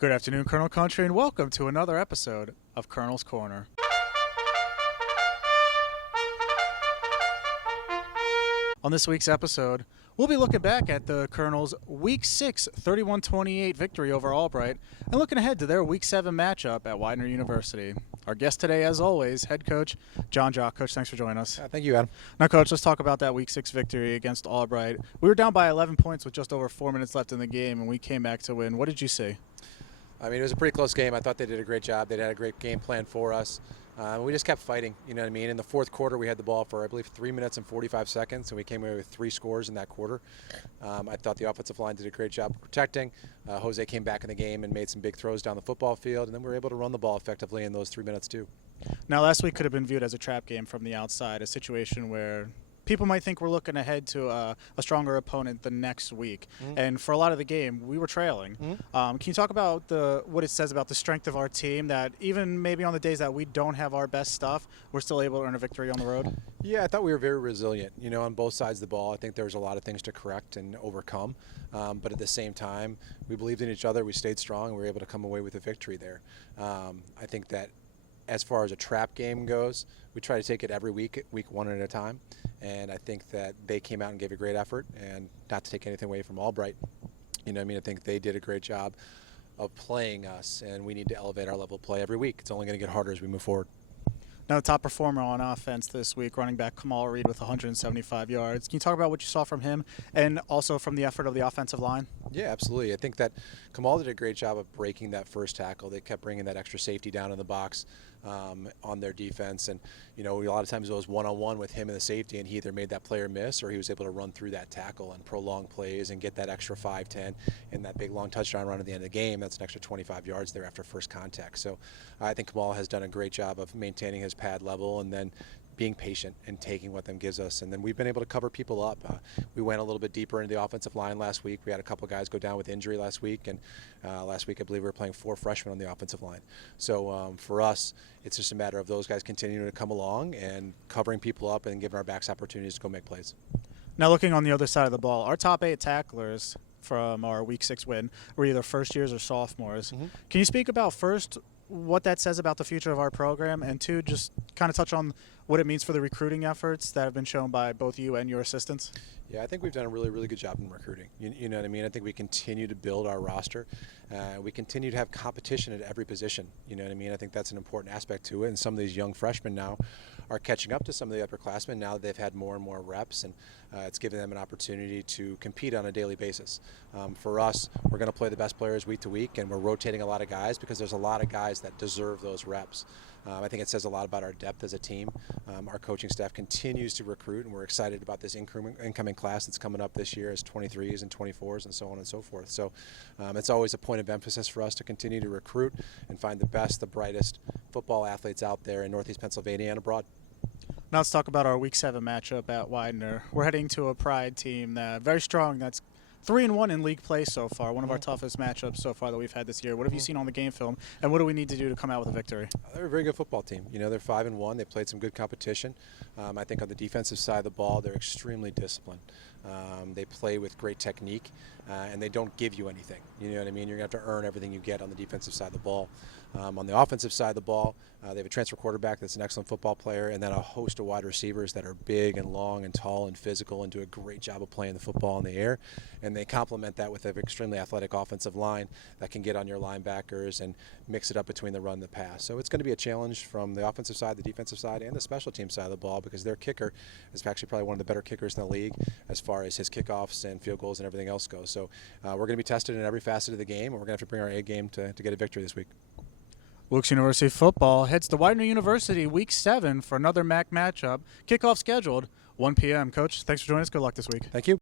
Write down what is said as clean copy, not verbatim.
Good afternoon, Colonel Country, and welcome to another episode of Colonel's Corner. On this week's episode, we'll be looking back at the Colonel's Week 6 31-28 victory over Albright and looking ahead to their Week 7 matchup at Widener University. Our guest today, as always, head coach Jon Drach. Coach, thanks for joining us. Thank you, Adam. Now, Coach, let's talk about that Week 6 victory against Albright. We were down by 11 points with just over 4 minutes left in the game, and we came back to win. What did you see? I mean, it was a pretty close game. I thought they did a great job. They had a great game plan for us. We just kept fighting, you know what I mean? In the fourth quarter, we had the ball for, I believe, 3 minutes and 45 seconds, and we came away with 3 scores in that quarter. I thought the offensive line did a great job protecting. Jose came back in the game and made some big throws down the football field, and then we were able to run the ball effectively in those 3 minutes, too. Now, last week could have been viewed as a trap game from the outside, a situation where people might think we're looking ahead to a stronger opponent the next week. Mm-hmm. And for a lot of the game, we were trailing. Mm-hmm. Can you talk about what it says about the strength of our team, that even maybe on the days that we don't have our best stuff, we're still able to earn a victory on the road? Yeah, I thought we were very resilient, you know, on both sides of the ball. I think there was a lot of things to correct and overcome. But at the same time, we believed in each other, we stayed strong, and we were able to come away with a victory there. I think that as far as a trap game goes, we try to take it every week one at a time. And I think that they came out and gave a great effort, and not to take anything away from Albright. You know what I mean? I think they did a great job of playing us, and we need to elevate our level of play every week. It's only going to get harder as we move forward. Now, the top performer on offense this week, running back Kamal Reed with 175 yards. Can you talk about what you saw from him and also from the effort of the offensive line? Yeah, absolutely. I think that Kamal did a great job of breaking that first tackle. They kept bringing that extra safety down in the box on their defense. And, you know, a lot of times it was one-on-one with him and the safety, and he either made that player miss or he was able to run through that tackle and prolong plays and get that extra 5-10 and that big long touchdown run at the end of the game. That's an extra 25 yards there after first contact. So I think Kamal has done a great job of maintaining his pad level and then being patient and taking what them gives us. And then we've been able to cover people up. We went a little bit deeper into the offensive line last week. We had a couple guys go down with injury last week, and last week I believe we were playing 4 freshmen on the offensive line. So for us, it's just a matter of those guys continuing to come along and covering people up and giving our backs opportunities to go make plays. Now, looking on the other side of the ball, our top 8 tacklers from our Week 6 win were either first years or sophomores. Mm-hmm. Can you speak about, first, what that says about the future of our program, and 2, just kind of touch on what it means for the recruiting efforts that have been shown by both you and your assistants? Yeah, I think we've done a really, really good job in recruiting. You know what I mean? I think we continue to build our roster. We continue to have competition at every position. You know what I mean? I think that's an important aspect to it. And some of these young freshmen now are catching up to some of the upperclassmen now that they've had more and more reps, and it's given them an opportunity to compete on a daily basis. For us, we're going to play the best players week to week, and we're rotating a lot of guys because there's a lot of guys that deserve those reps. I think it says a lot about our depth as a team. Our coaching staff continues to recruit, and we're excited about this incoming class that's coming up this year as 23s and 24s and so on and so forth. So it's always a point of emphasis for us to continue to recruit and find the best, the brightest football athletes out there in Northeast Pennsylvania and abroad. Now let's talk about our Week 7 matchup at Widener. We're heading to a Pride team that very strong, that's 3-1 in league play so far, one of our toughest matchups so far that we've had this year. What have you seen on the game film, and what do we need to do to come out with a victory? They're a very good football team. You know, they're 5-1. They played some good competition. I think on the defensive side of the ball, they're extremely disciplined. They play with great technique, and they don't give you anything. You know what I mean? You're going to have to earn everything you get on the defensive side of the ball. On the offensive side of the ball, they have a transfer quarterback that's an excellent football player, and then a host of wide receivers that are big and long and tall and physical and do a great job of playing the football in the air. And they complement that with an extremely athletic offensive line that can get on your linebackers and mix it up between the run and the pass. So it's going to be a challenge from the offensive side, the defensive side, and the special team side of the ball, because their kicker is actually probably one of the better kickers in the league as far as his kickoffs and field goals and everything else goes. So we're going to be tested in every facet of the game, and we're going to have to bring our A game to get a victory this week. Wilkes University football heads to Widener University Week 7 for another MAC matchup. Kickoff scheduled 1 p.m. Coach, thanks for joining us. Good luck this week. Thank you.